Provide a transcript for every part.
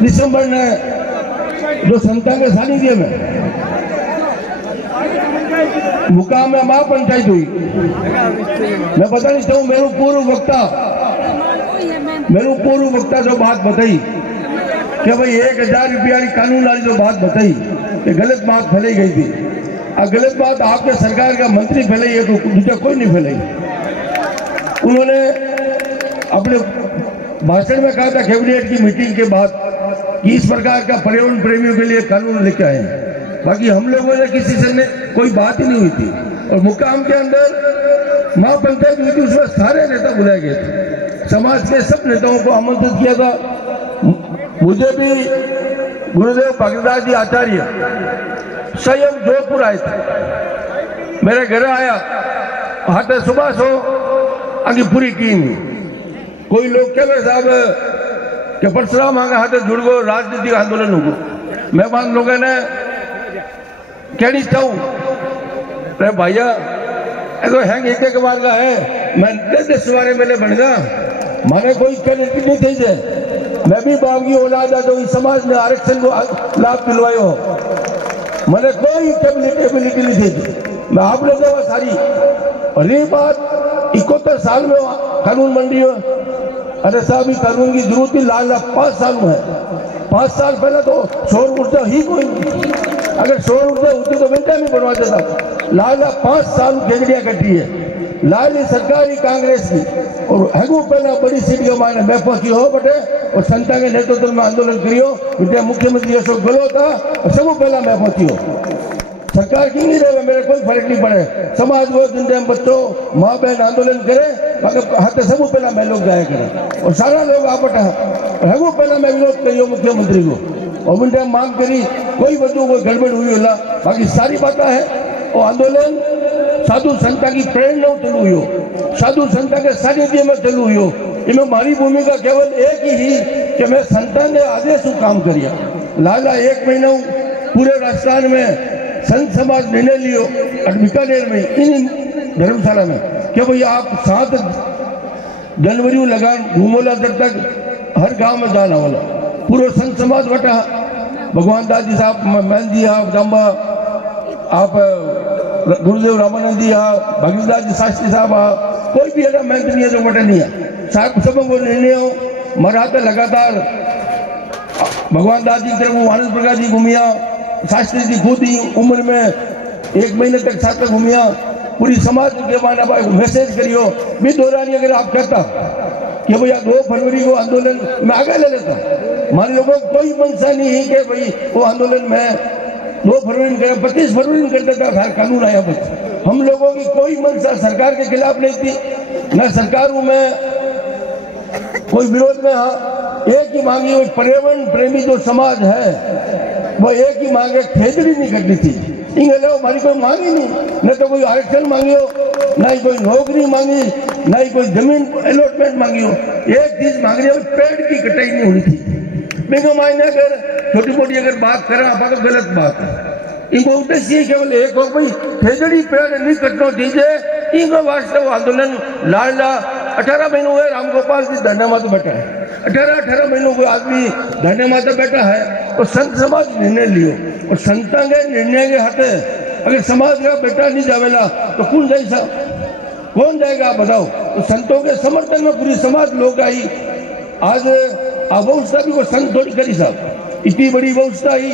दिसंबर ने जो संता के सानिध्य में मुकाम में महापंचायत हुई। मैं पता नहीं चाहूँ मेरू पूर्व वक्ता जो बात बताई कि भाई 1000 रुपया कानून वाली जो बात बताई कि गलत बात फैलाई गई थी। गलत बात आपके सरकार का मंत्री फैलाई है तो दूसरा कोई नहीं फैलाई। उन्होंने अपने भाषण में कहा था कैबिनेट की मीटिंग के बाद कि इस प्रकार का पर्यावरण प्रेमियों के लिए कानून लेके आए। बाकी हम लोगों ने किसी से कोई बात ही नहीं हुई थी। और मुकाम के अंदर महापंचायत हुई थी, उसमें सारे नेता बुलाए गए थे, समाज के सब नेताओं को आमंत्रित किया था। मुझे भी गुरुदेव भागीरदास जी आचार्य स्वयं जोधपुर आए थे, मेरे घर आया, हाथ सुबह सो आगे पूरी टीम। कोई लोग कह रहे साहब कि परशुराम आगे हाथ जुड़ गो, राजनीतिक आंदोलन होगा। मेहमान लोगों ने कहनी चाहूँ अरे भैया ऐसा हैंग एक बार का है, मैं 10 बारे मेले बन गया, माने कोई कैंडिडेट नहीं थे जे। मैं भी बाप की औलाद है तो इस समाज ने आरक्षण को लाभ दिलवायो, मैंने कोई कैपेबिलिटी नहीं थी, मैं आपने देवा सारी। और ये बात 71 साल में कानून मंडी हो, अरे साहब कानून की जरूरत ही लाल 5 साल में है। 5 साल पहले तो सौर ऊर्जा ही कोई नहीं, अगर सौर ऊर्जा होती तो मिनटा में बनवा देता। लाल 5 साल खेजड़िया कटी है, लाल सरकारी कांग्रेस की। और हगू पहला बड़ी सीट के माने मैं पहुंची हो बटे और संता के नेतृत्व में आंदोलन करियो, बेटे मुख्यमंत्री अशोक गहलोत था और सब पहला मैं पहुंची हो। सरकार की नहीं रहे, मेरे कोई फर्क नहीं पड़े, समाज को जिन टाइम बच्चों माँ बहन आंदोलन करे हाथ सब पहला मैं लोग जाया करें और सारा लोग आपटा हगू पहला मैं विरोध करियो मुख्यमंत्री को। और उन टाइम मांग करी कोई वजह कोई गड़बड़ हुई होला, बाकी सारी बातें है। और आंदोलन साधु संता की प्रेरणा चलू हुई, साधु संता के सानिध्य में चलू हुई। इनमें मारी भूमिका केवल एक ही कि मैं संता ने आदेश काम करिया। लाला 1 महीना पूरे राजस्थान में संत समाज निर्णय लियो बीकानेर में इन धर्मशाला में कि भाई आप 7 जनवरी लगान घूमोला जब तक हर गांव में जाना वाला पूरा संत समाज बटा। भगवान दास जी साहब महंत जी आप जम्बा आप गुरुदेव रामानंद जी आप भागीरदास जी शास्त्री साहब कोई भी ऐसा महंत नहीं है जो बटे नहीं है साहब सब वो निर्णय हो मराठा लगातार भगवान दास जी की तरफ आनंद प्रकाश जी घूमिया, शास्त्री जी खुद ही उम्र में 1 महीने तक साथ तक घूमिया। पूरी समाज के माना मैसेज करियो भी दोहरानी। अगर आप कहता कि भैया 2 फरवरी को आंदोलन में आगे ले लेता, मान लोगों को कोई मंशा नहीं है कि भाई वो आंदोलन में 2 फरवरी करे 25 फरवरी में कर देता था, कानून आया बस। हम लोगों की कोई मंशा सरकार के खिलाफ नहीं थी, न सरकारों में कोई विरोध में। हाँ एक ही मांगी, पर्यावरण प्रेमी जो समाज है वो एक ही मांगे, खेजड़ी नहीं करनी थी। इंगे हमारी कोई मांग ही नहीं, न तो कोई आरक्षण मांगी हो, न ही कोई नौकरी मांगी, न ही कोई जमीन अलॉटमेंट मांगी हो। एक चीज मांग रही है, पेड़ की कटाई नहीं होनी थी। बिना मायने अगर छोटी मोटी अगर बात करें आप तो गलत बात है। इनको उद्देश्य केवल एक हो भाई खेजड़ी पेड़ नहीं कटना चाहिए। इनको वास्तव आंदोलन लाडला 18 महीनों हुए रामगोपाल जी धरने माता बैठा है, 18 महीनों कोई आदमी धरने माता बैठा है तो संत समाज निर्णय लियो। और संता के निर्णय के हाथे अगर समाज का बेटा नहीं जावेला तो कौन जाए, कौन जाएगा आप बताओ। तो संतों के समर्थन में पूरी समाज लोग आई। आज व्यवस्था भी को संत थोड़ी करी साहब, इतनी बड़ी व्यवस्था ही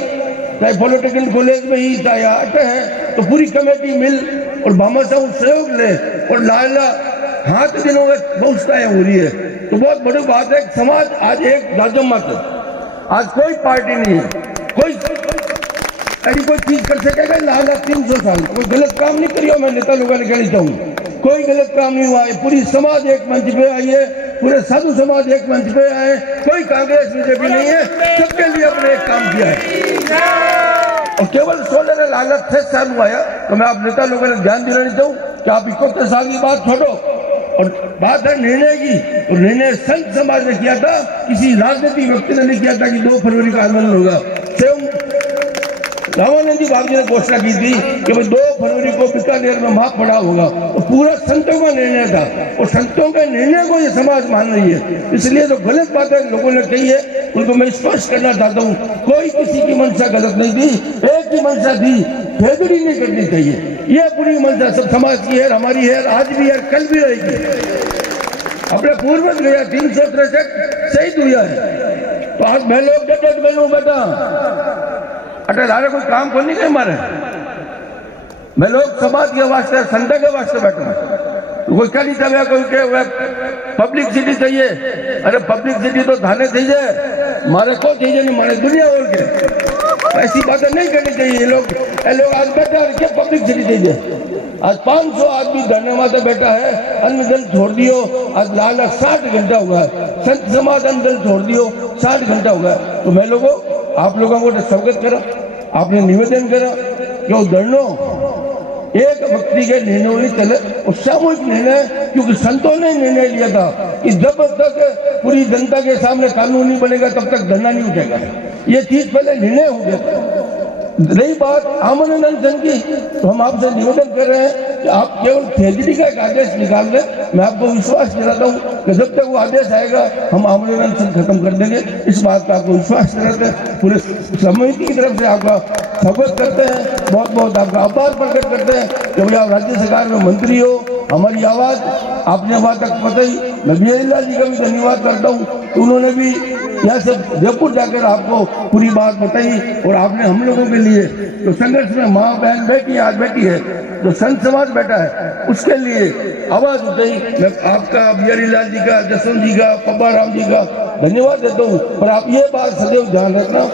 चाहे पॉलिटेक्निक कॉलेज में ही चाहे आटे है तो पूरी कमेटी मिल और बामा साहब सहयोग ले और लाला हाथ दिनों में व्यवस्थाएं हो रही है। तो बहुत बड़ी बात है। समाज आज एक दाजम मत, आज कोई पार्टी नहीं है, कोई ऐसी कोई चीज कर सकेगा। लाला 300 साल कोई गलत काम नहीं करियो। मैं नेता लोगों ने कहना चाहूँ कोई गलत काम नहीं हुआ है। पूरी समाज एक मंच पे आई है, पूरे साधु समाज एक मंच पे आए, कोई कांग्रेस बीजेपी नहीं है, सबके लिए अपने एक काम किया है। और केवल 16 लाला 6 साल हुआ है। तो मैं आप नेता लोगों ने ध्यान दिलाना चाहूँ कि आप 71 साल की बात छोड़ो और बात है निर्णय की। और निर्णय संत समाज ने किया था, किसी राजनीतिक व्यक्ति ने नहीं किया था कि 2 फरवरी का आंदोलन होगा। रामानंद जी बाबू जी ने घोषणा की थी कि भाई 2 फरवरी को बीकानेर में महापड़ाव होगा, तो पूरा संतों का निर्णय था और संतों के निर्णय को ये समाज मान रही है। इसलिए जो गलत बातें लोगों ने कही है उनको मैं स्पष्ट करना चाहता हूँ, कोई किसी की मंशा गलत नहीं थी, एक ही मंशा थी, भेदड़ी नहीं करनी चाहिए। ये पूरी मंशा सब समाज की है, हमारी है, आज भी है, कल भी रहेगी। अपने पूर्वज गया 363 शहीद हुआ है, तो आज मैं लोग डट गए बेटा, अटे लारे कोई काम को नहीं मारे, मैं लोग समाज के वास्ते संत के वास्ते बैठा। तो कोई क्या नहीं चाहिए, कोई के पब्लिक सिटी चाहिए, अरे पब्लिक सिटी तो थाने चाहिए, मारे को चाहिए नहीं, मारे दुनिया और के, ऐसी बातें नहीं करनी चाहिए। ये लोग आज बैठा क्या पब्लिक सिटी चाहिए। आज 500 आदमी धरने में बैठा है, अन्न जल छोड़ दियो, आज लाल 60 घंटा हुआ है, संत समाज अन्न जल छोड़ दियो 60 घंटा हुआ है। तो मैं लोगों आप लोगों को स्वागत करा, आपने निवेदन करा कि धरनो एक व्यक्ति के निर्णय नहीं चले और सामूहिक निर्णय, क्योंकि संतों ने निर्णय लिया था कि जब तक पूरी जनता के सामने कानून नहीं बनेगा तब तक धरना नहीं उठेगा। ये चीज पहले निर्णय हो गया। रही बात आमरण अनशन की, तो हम आपसे निवेदन कर रहे हैं कि आप केवल खेजड़ी का एक आदेश निकाल दें। मैं आपको विश्वास दिलाता हूँ कि जब तक वो आदेश आएगा हम आमरण अनशन खत्म कर देंगे। इस बात का आपको विश्वास दिलाते हैं, पूरे समिति की तरफ से आपका स्वागत करते हैं, बहुत बहुत आपका आभार प्रकट करते हैं कि भाई आप राज्य सरकार में मंत्री हो, हमारी आवाज आपने वहां तक बताई। मैं बिहारीलाल जी का भी धन्यवाद करता हूँ, उन्होंने भी यहाँ से जयपुर जाकर आपको पूरी बात बताई और आपने हम लोगों के लिए जो संघर्ष में माँ बहन बैठी आज बैठी है, जो संत समाज बैठा है, उसके लिए आवाज उठाई। मैं आपका बिहारीलाल जी का, जसवंत जी का, पब्बा राम जी का धन्यवाद देता हूँ। पर आप ये बात सदैव ध्यान रखना,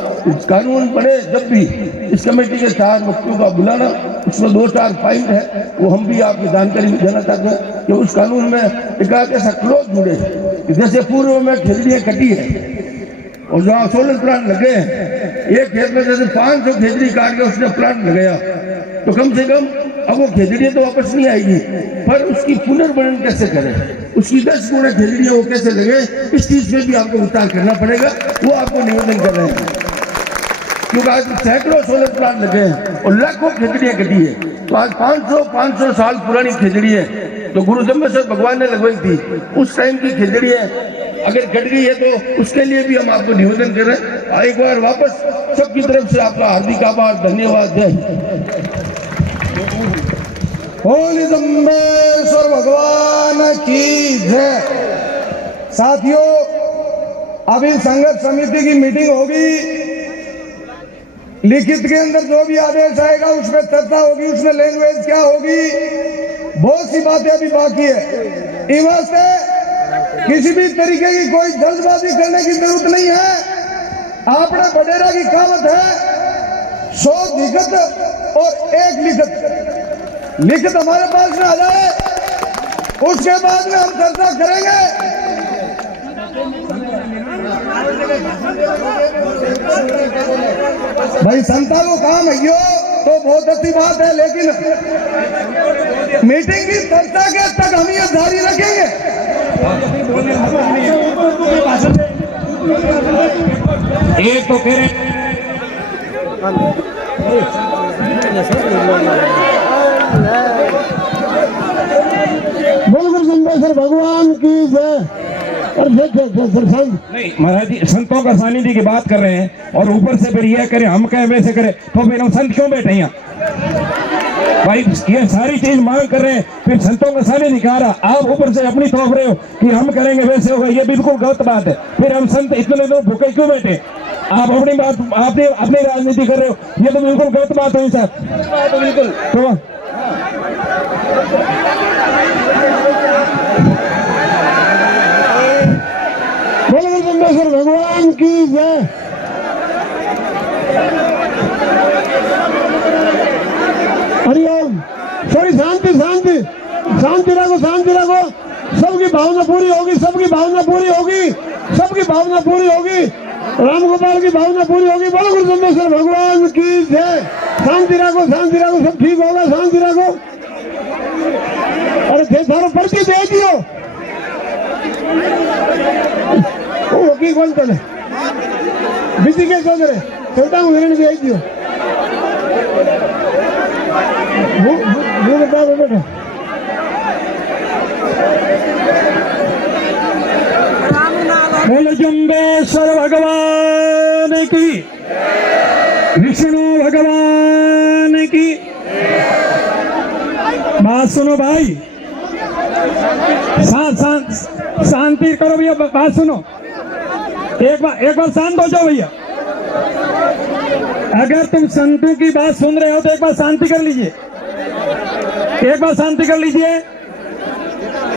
कानून बने जब भी इस कमेटी के 4 व्यक्तियों का बुलाना, उसमें 2-4 पॉइंट है, वो हम भी आपकी जानकारी देना चाहते हैं कि उस कानून में एक ऐसा क्लोज जुड़े, जैसे पूर्व में खेजड़ियाँ कटी है और जहाँ सोलर प्लांट लगे हैं, एक खेत में जैसे 500 खेजड़ी काट के उसने प्लांट लगाया, तो कम से कम अब वो खेजड़ियाँ तो वापस नहीं आएगी, पर उसकी पुनर्बनन कैसे करें, उसकी 10 गुना खेजड़ियाँ वो कैसे लगे, इस चीज में भी आपको विचार करना पड़ेगा। वो आपको निवेदन कर रहे हैं, क्योंकि आज सैकड़ों सोलर प्लांट लगे हैं और लाखों खेजड़ियाँ कटी है। तो आज 500 साल पुरानी खेजड़ी है, तो गुरु जम्मेश्वर भगवान ने लगवाई थी, उस टाइम की खेजड़ी है, अगर कट गई है तो उसके लिए भी हम आपको निवेदन कर रहे हैं। एक बार वापस सबकी तरफ से आपका हार्दिक आभार, धन्यवाद, जय हिंद। बोले जम्मेश्वर भगवान की जय। साथियों, अभी संघर्ष समिति की मीटिंग होगी, लिखित के अंदर जो भी आदेश आएगा उसमें चर्चा होगी, उसमें लैंग्वेज क्या होगी, बहुत सी बातें अभी बाकी है। इस वास्ते किसी भी तरीके की कोई जल्दबाजी करने की जरूरत नहीं है। आपने बडेरा की कहावत है 100 लिखत और 1 लिखत। लिखत हमारे पास में आ जाए, उसके बाद में हम चर्चा करेंगे। भाई संता को काम है यो तो बहुत अच्छी बात है, लेकिन मीटिंग की चर्चा के तक हम ये जारी रखेंगे। एक तो कह रहे बोल जम्मेश्वर भगवान की जय। और नहीं महाराज जी, संतों का सानिध्य की बात कर रहे हैं और ऊपर से फिर यह करें हम कहें वैसे करें, तो फिर हम संत क्यों बैठे यहाँ? भाई ये सारी चीज मांग कर रहे हैं, फिर संतों का सानिध्य दिखा रहा, आप ऊपर से अपनी तोप रहे हो कि हम करेंगे वैसे होगा, ये बिल्कुल गलत बात है। फिर हम संत इतने लोग भूखे क्यों बैठे? आप अपनी बात, आपने अपनी राजनीति कर रहे हो, ये तो बिल्कुल गलत बात है सर। बिल्कुल तो बोलो जम्मेश्वर भगवान की जय। हरिओम। सॉरी, शांति शांति शांति रखो, शांति रखो। सबकी भावना पूरी होगी, सबकी भावना पूरी होगी, सबकी भावना पूरी होगी। राम गोपाल की भावना पूरी होगी। बोलो गुरु जम्मेश्वर भगवान की जय। शांति रखो, शांति रखो, सब ठीक होगा, शांति रखो। अरे सारो पर्ची दे दियो, वकील कौन चले बिजी के चौधरी चलता हूँ, भेज दियो। वो बता दो बेटा। बोलो जम्बेश्वर भगवान की, विष्णु भगवान की। बात सुनो भाई, शांति करो भैया, बात सुनो। एक बार शांत हो जाओ भैया। अगर तुम संतों की बात सुन रहे हो तो एक बार शांति कर लीजिए, एक बार शांति कर लीजिए।